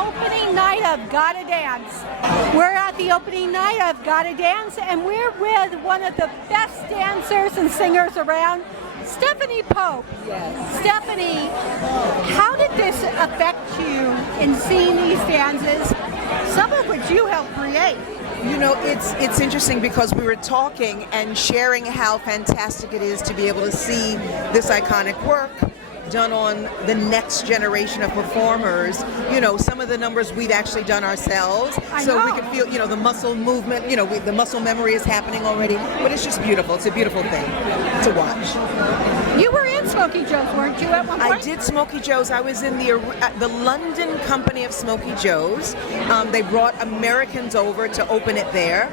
opening night of Gotta Dance. We're at the opening night of Gotta Dance, and we're with one of the best dancers and singers around, Stephanie Pope. Yes. Stephanie, how did this affect you in seeing these dances, some of which you helped create? You know, it's interesting because we were talking and sharing how fantastic it is to be able to see this iconic work done on the next generation of performers. You know, some of the numbers we've actually done ourselves, so we can feel, you know, the muscle movement, you know, the muscle memory is happening already, but it's just beautiful. It's a beautiful thing to watch. You were in Smokey Joe's, weren't you, at one point? I did Smokey Joe's. I was in the London company of Smokey Joe's. They brought Americans over to open it there.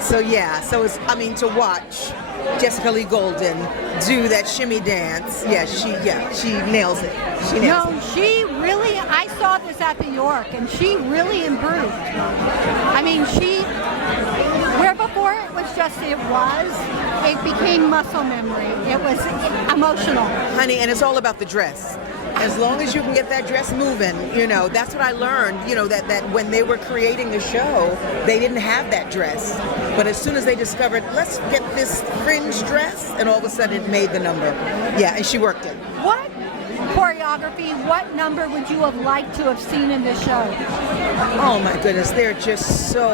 So yeah, so it's, I mean, to watch Jessica Lee Golden do that shimmy dance. She nails it. She nails it. She really, I saw this at the York, and she really improved. I mean, where before it was just, it became muscle memory. It was emotional. Honey, and it's all about the dress. As long as you can get that dress moving, you know, that's what I learned, you know, that when they were creating the show, they didn't have that dress. But as soon as they discovered, let's get this fringe dress, and all of a sudden it made the number. Yeah, and she worked it. What choreography, what number would you have liked to have seen in this show? Oh my goodness, there are just so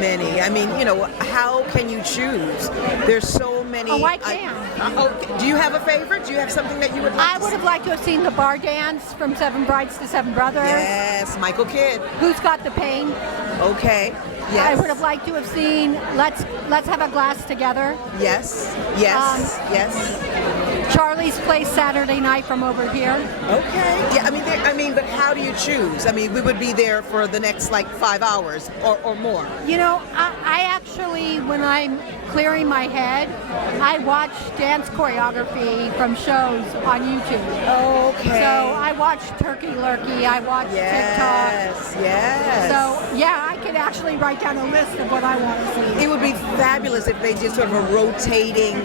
many. I mean, you know, how can you choose? There's so many. Oh, I can. Do you have a favorite? Do you have something that you would like I would have liked to have seen the bar dance from Seven Brides to Seven Brothers. Yes, Michael Kidd. Who's Got the Pain? Okay. Yes. I would have liked to have seen Let's Have a Glass Together. Yes. Charlie's Place Saturday Night from Over Here. Okay. Yeah, I mean, but how do you choose? I mean, we would be there for the next like 5 hours or more. You know, I actually, when I'm clearing my head, I watch dance choreography from shows on YouTube. Okay. So I watch Turkey Lurkey, I watch TikTok. Yes. So yeah, I could actually write down a list of what I want to see. It would be fabulous if they did sort of a rotating,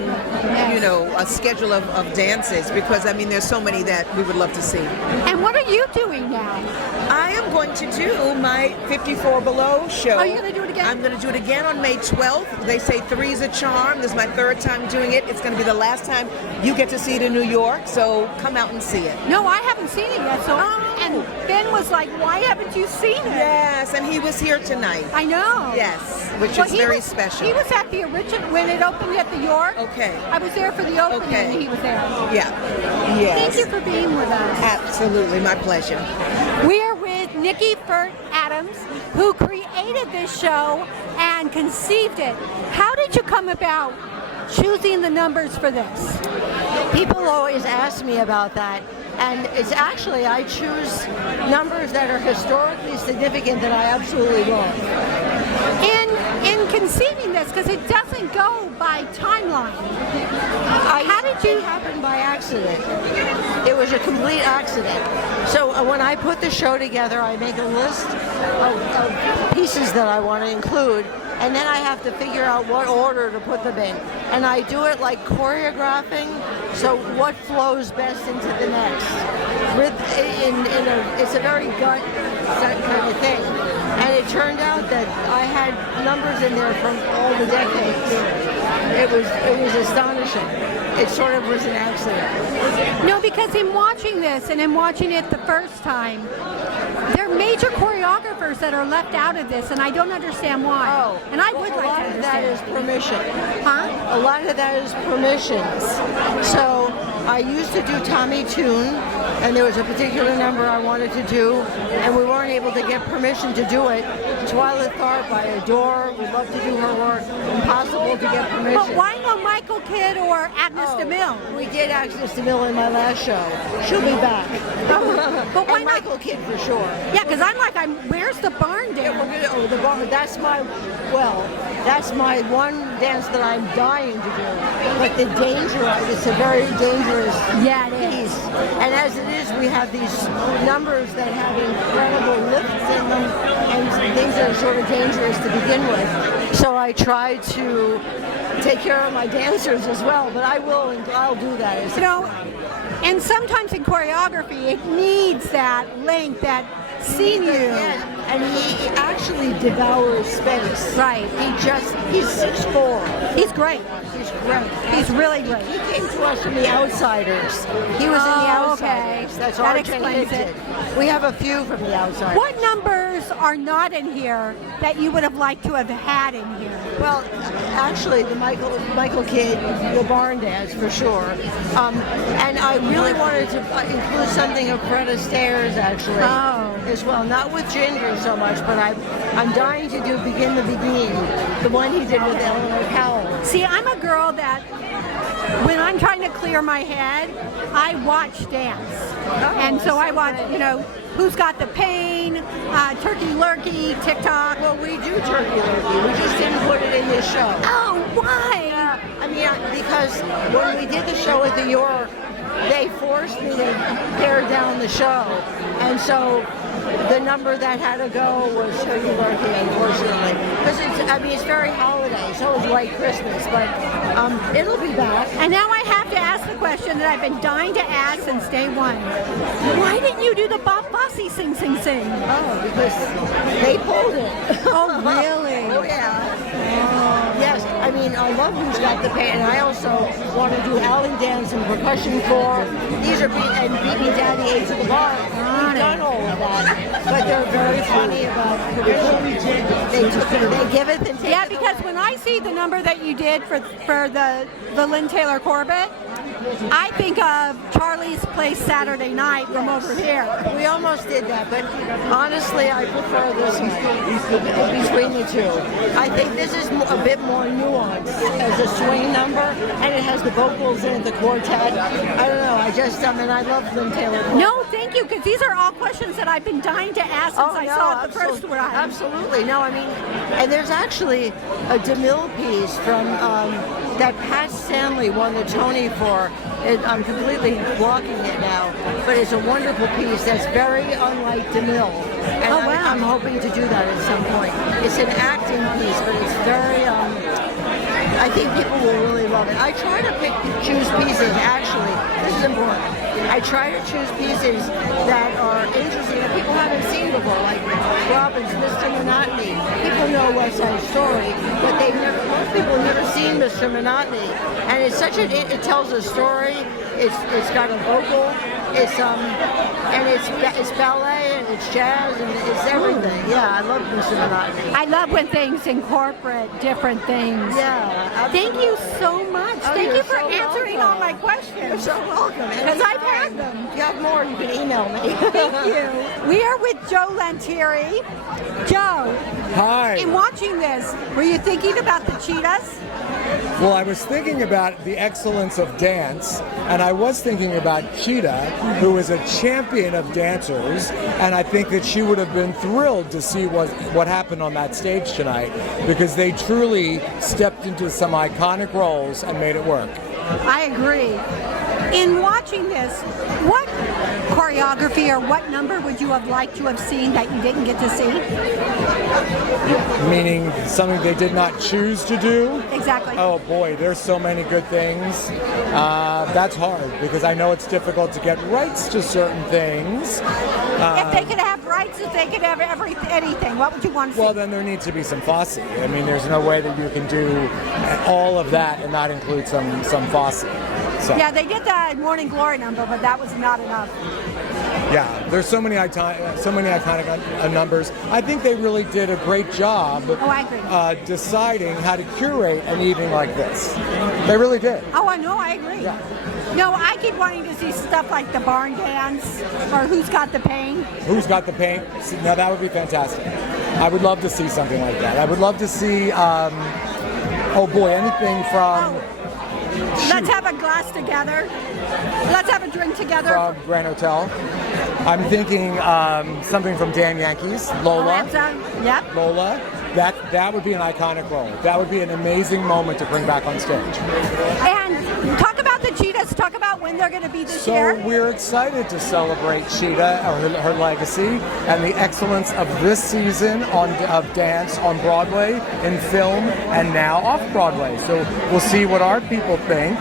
you know, a schedule of dances, because I mean there's so many that we would love to see. And what are you doing now? I am going to do my 54 Below show. Are you going to do it again? I'm going to do it again on May 12th. They say three's a charm. This is my third time doing it. It's going to be the last time you get to see it in New York, so come out and see it. No, I haven't seen it yet. So and Ben was like, "Why haven't you seen it?" Yes, and he was here tonight. I know. Yes, which is very special. He was at the original when it opened at the York. Okay. I was there for the opening, and he was there. Yeah. Yes. Thank you for being with us. Absolutely, my pleasure. We are with Nikki Furt Adams, who created this show and conceived it. How did you come about choosing the numbers for this? People always ask me about that, and it's actually, I choose numbers that are historically significant that I absolutely love. In conceiving this, because it doesn't go by timeline. How did you? It happened by accident. It was a complete accident. So when I put the show together, I make a list of pieces that I want to include, and then I have to figure out what order to put them in. And I do it like choreographing, so what flows best into the next. It's a very gut set kind of thing. And it turned out that I had numbers in there from all the decades. It was astonishing. It sort of was an accident. No, because in watching this and in watching it the first time, there are major choreographers that are left out of this, and I don't understand why. Oh, and I would a like lot to of that is permission. Huh? A lot of that is permissions. So I used to do Tommy Tune, and there was a particular number I wanted to do, and we weren't able to get permission to do it. Twilight Tharp, I adore. We'd love to do her work. Impossible to get permission. But why no Michael Kidd or Agnes DeMille? We did Agnes DeMille in my last show. She'll be back. But why and not? Michael Kidd for sure. Yeah, because where's the barn dance? The barn. That's my one dance that I'm dying to do. But the danger of it's a very dangerous piece. And as it is, we have these numbers that have incredible lifts in them and things that are sort of dangerous to begin with. So I try to take care of my dancers as well, but I'll do that. You know, and sometimes in choreography, it needs that link, that seen you. Yes, and he actually devours space. Right. He's 6'4". He's great. He's great. He's really great. He came to us from The Outsiders. He was in The Oh, okay. Outsiders. That's That Arjen explains it. Higdon. We have a few from The Outsiders. What numbers are not in here that you would have liked to have had in here? Well, actually, the Michael Kidd, the barn dance for sure, and I really wanted to include something of Fred Astaire's actually as well. Not with Ginger so much, but I'm dying to do Begin the Begin, the one he did with Eleanor Powell. See, I'm a girl that when I'm trying to clear my head, I watch dance. And so I watch, Who's Got the Pain, Turkey Lurkey, TikTok. Well, we do Turkey Lurkey. We just didn't put it in this show. Oh, why? I mean, because when we did the show at the York, they forced me to pare down the show. And so the number that had to go was Turkey Lurkey, unfortunately. Because it's very holiday. So is White Christmas. But it'll be back. And now I have to ask the question that I've been dying to ask since day one. Why didn't you do the Bob Fosse Sing Sing Sing? Oh, because they pulled it. Oh, really? Oh, yeah. Yes, I mean, I love Who's Got the Pain, and I also want to do alley dance and percussion for. These are Beat Me Daddy, A to the Bar. We've done all of that, but they're very funny about percussion. They give it and take Yeah, it because away. when I see the number that you did for the Lynn Taylor Corbett, I think of Charlie's Place Saturday Night from over here. We almost did that, but honestly, I prefer this one between the two. I think this is a bit more nuanced as a swing number, and it has the vocals in it, the quartet. I don't know. I love Lynn Taylor. No, thank you, because these are all questions that I've been dying to ask since I saw it the first one. Absolutely. No, I mean, and there's actually a DeMille piece from that Pat Stanley won the Tony for. I'm completely blocking it now, but it's a wonderful piece that's very unlike DeMille. And I'm hoping to do that at some point. It's an acting piece, but it's very, I think people will really love it. I try to choose pieces, actually, this is important. I try to choose pieces that are interesting that people haven't seen before, like Robin's Mr. Monotony. People know West Side Story, but most people have never seen Mr. Monotony. And it's it tells a story, it's got a vocal, and it's ballet and it's jazz and it's everything. Yeah, I love Mr. Monotony. I love when things incorporate different things. Yeah, absolutely. Thank you so much. Oh, Thank you're you for so answering welcome. all my questions. You're so welcome. Because I've had them. If you have more, you can email me. Thank you. We are with Joe Lantieri. Joe, Hi. in watching this, were you thinking about the cheetahs? Well, I was thinking about the excellence of dance, and I was thinking about Cheetah, who is a champion of dancers, and I think that she would have been thrilled to see what happened on that stage tonight, because they truly stepped into some iconic roles and made it work. I agree. In watching this, what choreography or what number would you have liked to have seen that you didn't get to see? Meaning something they did not choose to do? Exactly. Oh boy, there's so many good things. That's hard, because I know it's difficult to get rights to certain things. If they could have rights, if they could have anything, what would you want to see? Well, then there needs to be some Fosse. I mean, there's no way that you can do all of that and not include some Fosse. So, yeah, they did the Morning Glory number, but that was not enough. yeah, there's so many iconic numbers. I think they really did a great job I agree. deciding how to curate an evening like this. They really did. Oh, I know, I agree. Yeah. No, I keep wanting to see stuff like the barn dance or Who's Got the Pain. Who's Got the Paint? Now that would be fantastic. I would love to see something like that. I would love to see, anything from... Let's have a glass together. Let's have a drink together. From Grand Hotel. I'm thinking something from Damn Yankees, Lola. Yep. Lola. That would be an iconic role. That would be an amazing moment to bring back on stage. And talk about the cheetahs Let's talk about when they're going to be this So year. we're excited to celebrate Cheetah, her legacy, and the excellence of this season of dance on Broadway, in film, and now off Broadway. So we'll see what our people think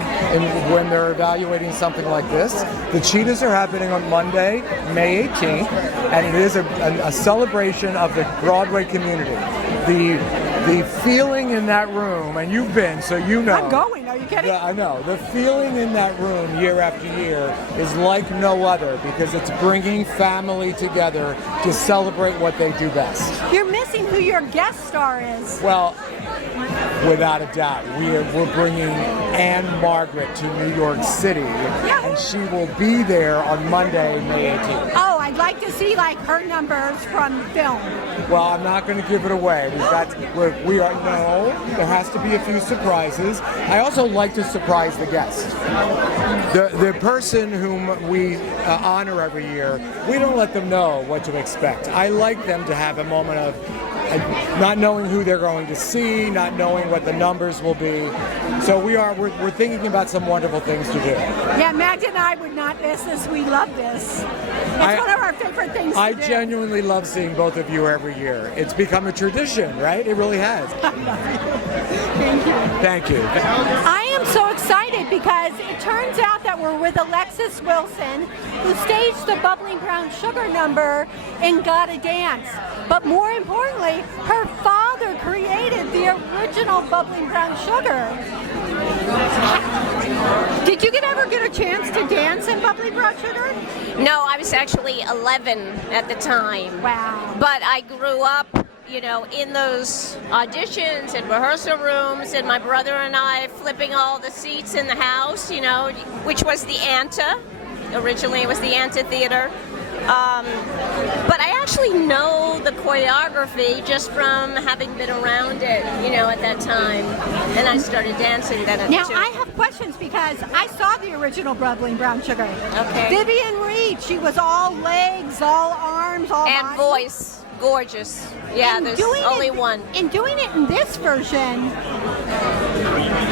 when they're evaluating something like this. The Cheetahs are happening on Monday, May 18th, and it is a celebration of the Broadway community. The feeling in that room, and you've been, so you know. I'm going. Are you kidding? Yeah, I know. The feeling in that room year after year is like no other because it's bringing family together to celebrate what they do best. You're missing who your guest star is. Well, without a doubt, we're bringing Anne Margaret to New York City, and she will be there on Monday, May 18th. Oh, I'd like to see like her numbers from film. Well, I'm not going to give it away. There has to be a few surprises. I also like to surprise the guest. The person whom we honor every year, we don't let them know what to expect. I like them to have a moment of not knowing who they're going to see, not knowing what the numbers will be. So we're thinking about some wonderful things to do. Yeah, Magda and I would not miss this. We love this. It's one of our favorite things to do. I genuinely love seeing both of you every year. It's become a tradition, right? It really has. Thank you. Thank you. I am so excited because it turns out that we're with Alexis Wilson, who staged the Bubbling Brown Sugar number in Gotta Dance. But more importantly, her father created the original Bubbling Brown Sugar. Did you ever get a chance to dance in Bubbling Brown Sugar? No, I was actually 11 at the time. Wow. But I grew up, in those auditions and rehearsal rooms, and my brother and I flipping all the seats in the house, which was the Anta. Originally, it was the Anta Theater. But I actually know the choreography just from having been around it, at that time. And I started dancing then. Now, I have questions because I saw the original Bubbling Brown Sugar. Okay. Vivian Reed, she was all legs, all arms, all And body. voice. Gorgeous. Yeah, And there's doing only it, one. In doing it in this version,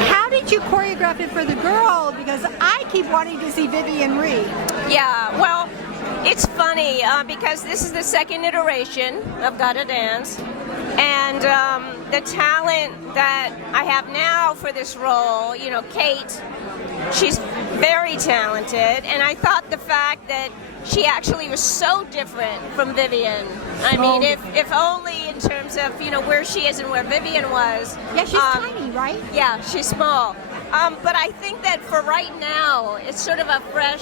how did you choreograph it for the girl? Because I keep wanting to see Vivian Reed. Yeah, well, it's funny because this is the second iteration of Gotta Dance, and the talent that I have now for this role, Kate, she's very talented, and I thought the fact that she actually was so different from Vivian. I mean, if only in terms of, where she is and where Vivian was. Yeah, she's tiny, right? Yeah, she's small. But I think that for right now, it's sort of a fresh,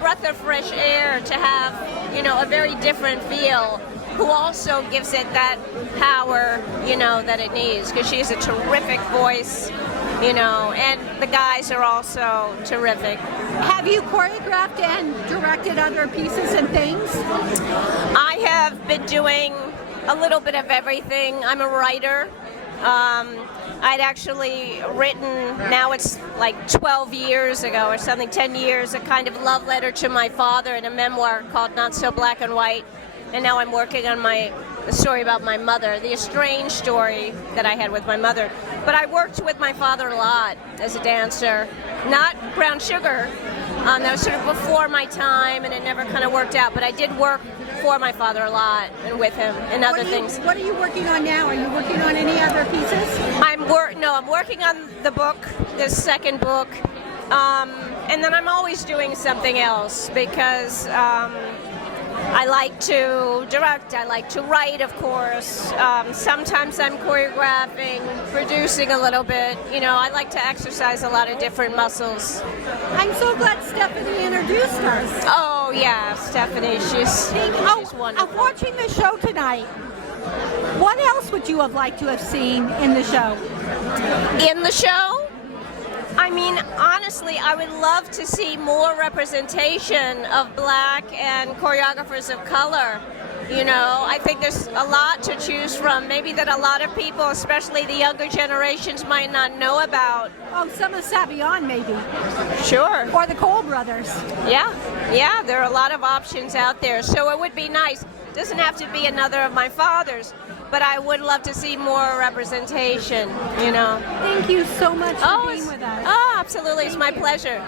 breath of fresh air to have, a very different feel, who also gives it that power, that it needs, because she has a terrific voice, and the guys are also terrific. Have you choreographed and directed other pieces and things? I have been doing a little bit of everything. I'm a writer. I'd actually written, now it's like 12 years ago or something, 10 years, a kind of love letter to my father in a memoir called Not So Black and White. And now I'm working on a story about my mother, the estranged story that I had with my mother. But I worked with my father a lot as a dancer. Not Brown Sugar. That was sort of before my time, and it never kind of worked out. But I did work for my father a lot and with him and other things. What are you working on now? Are you working on any other pieces? I'm working on the book, the second book, and then I'm always doing something else because I like to direct, I like to write, of course. Sometimes I'm choreographing, producing a little bit. I like to exercise a lot of different muscles. I'm so glad Stephanie introduced us. Oh, yeah, Stephanie, she's wonderful. I'm watching the show tonight. What else would you have liked to have seen in the show? In the show? I mean, honestly, I would love to see more representation of black and choreographers of color. I think there's a lot to choose from, maybe that a lot of people, especially the younger generations, might not know about. Oh, some of Savion, maybe. Sure. Or the Cole brothers. Yeah, there are a lot of options out there, so it would be nice. It doesn't have to be another of my fathers, but I would love to see more representation, Thank you so much for being with us. Oh, absolutely. It's my pleasure.